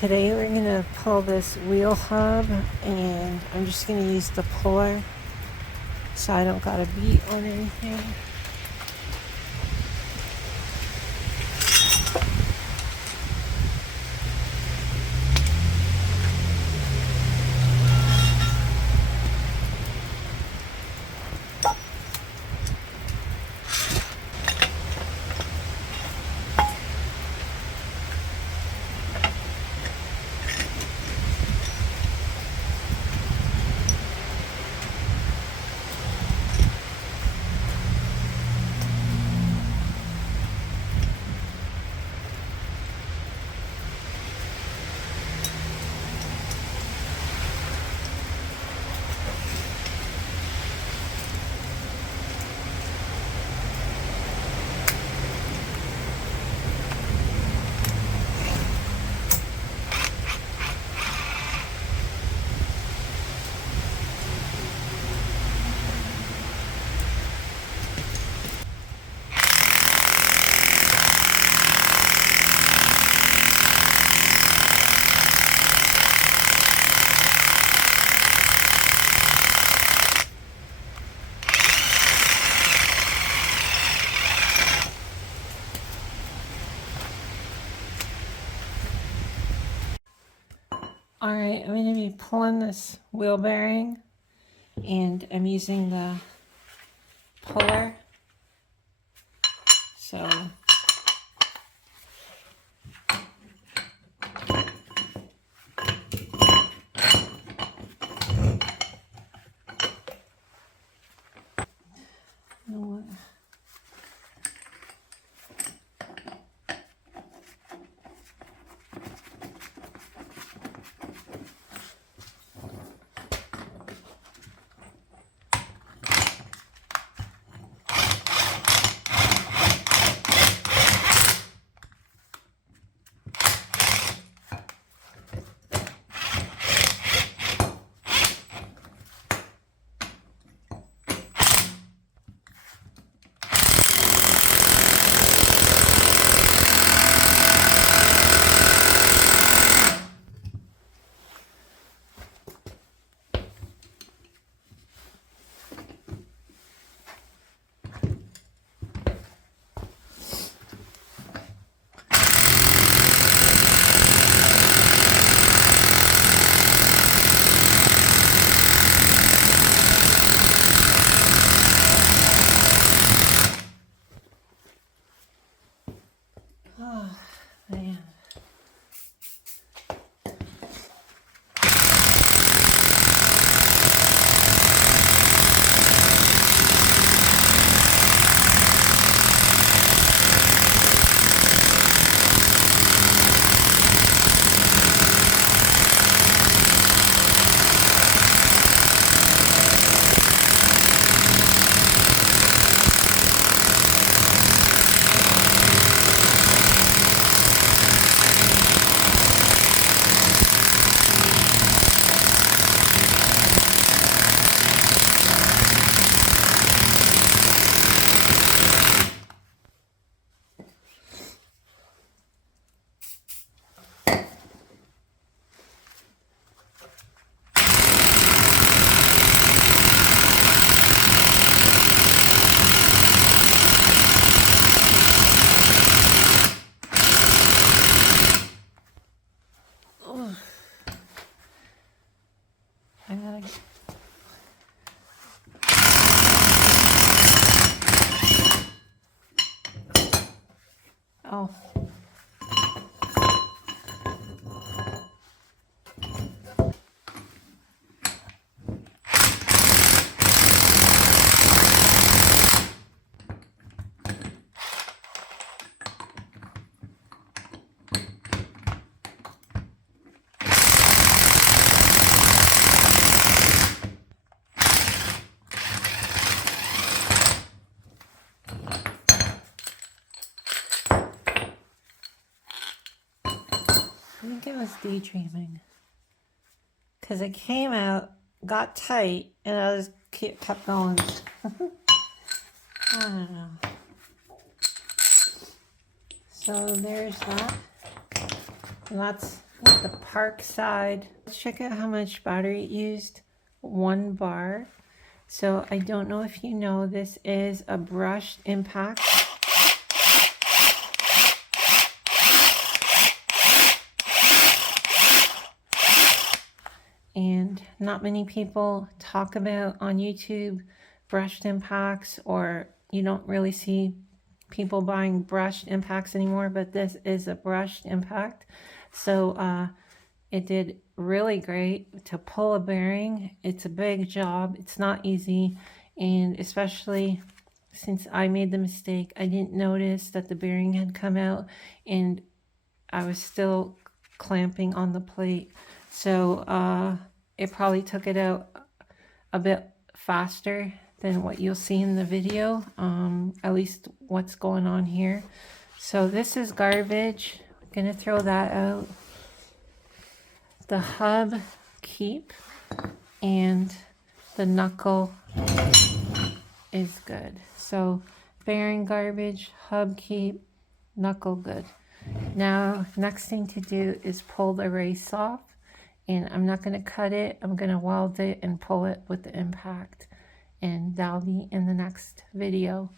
Today we're going to pull this wheel hub, and I'm just going to use the puller so I don't got to beat on anything. Alright, I'm going to be pulling this wheel bearing, and I'm using the puller. So you know what? Oh, man. I gotta. Oh. I think I was daydreaming, because it came out, got tight, and I just kept going. I don't know. So there's that. And that's the Parkside. Let's check out how much battery it used. 1 bar. So I don't know if you know, this is a brushed impact. And not many people talk about on YouTube brushed impacts, or you don't really see people buying brushed impacts anymore, but this is a brushed impact. So it did really great to pull a bearing. It's a big job. It's not easy. And especially since I made the mistake, I didn't notice that the bearing had come out and I was still clamping on the plate. So it probably took it out a bit faster than what you'll see in the video, at least what's going on here. So this is garbage. I'm gonna throw that out. The hub keep and the knuckle is good. So bearing garbage, hub keep, knuckle good. Now next thing to do is pull the race off, and I'm not going to cut it. I'm going to weld it and pull it with the impact, and that'll be in the next video.